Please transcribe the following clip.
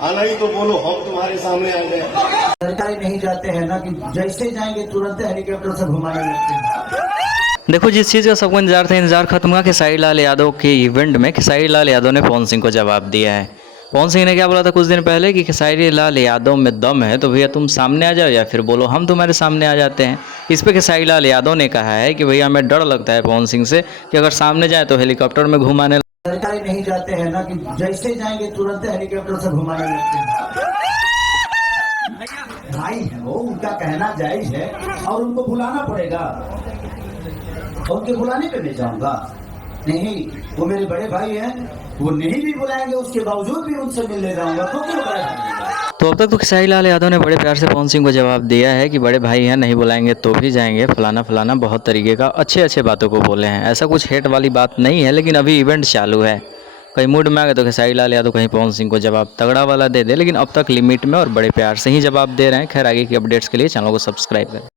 आना ही तो बोलो, हम तुम्हारे सामने आ गए। सरकारी नहीं जाते हैं ना कि जैसे जाएंगे तुरंत हेलीकॉप्टर से घुमाने लगते हैं। देखो जिस चीज़ का सबको इंतजार था, इंतजार खत्म हुआ खेसारी लाल यादव के इवेंट में खेसारी लाल यादव ने पवन सिंह को जवाब दिया है। पवन सिंह ने क्या बोला था कुछ दिन पहले कि खेसारी लाल यादव में दम है तो भैया तुम सामने आ जाओ या फिर बोलो हम तुम्हारे सामने आ जाते हैं। इस पे खेसारी लाल यादव ने कहा है कि भैया हमें डर लगता है पवन सिंह से कि अगर सामने जाए तो हेलीकॉप्टर में घुमाने। सरकारी नहीं जाते हैं ना कि जैसे जाएंगे तुरंत हेलीकॉप्टर से घुमाने लगते हैं। भाई है वो, उनका कहना जायज है और उनको बुलाना पड़ेगा। उनके बुलाने पे मैं जाऊंगा नहीं, वो मेरे बड़े भाई हैं, वो नहीं भी बुलाएंगे उसके बावजूद भी उनसे मिलने जाऊंगा तो क्यों बड़े भाई। तो अब तक तो खेसारी लाल यादव ने बड़े प्यार से पवन सिंह को जवाब दिया है कि बड़े भाई हैं, नहीं बुलाएंगे तो भी जाएंगे, फलाना फलाना बहुत तरीके का अच्छे अच्छे बातों को बोले हैं। ऐसा कुछ हेट वाली बात नहीं है, लेकिन अभी इवेंट चालू है, कहीं मूड में आ गए तो खेसारी लाल यादव कहीं पवन सिंह को जवाब तगड़ा वाला दे दे, लेकिन अब तक लिमिट में और बड़े प्यार से ही जवाब दे रहे हैं। खैर आगे की अपडेट्स के लिए चैनल को सब्सक्राइब करें।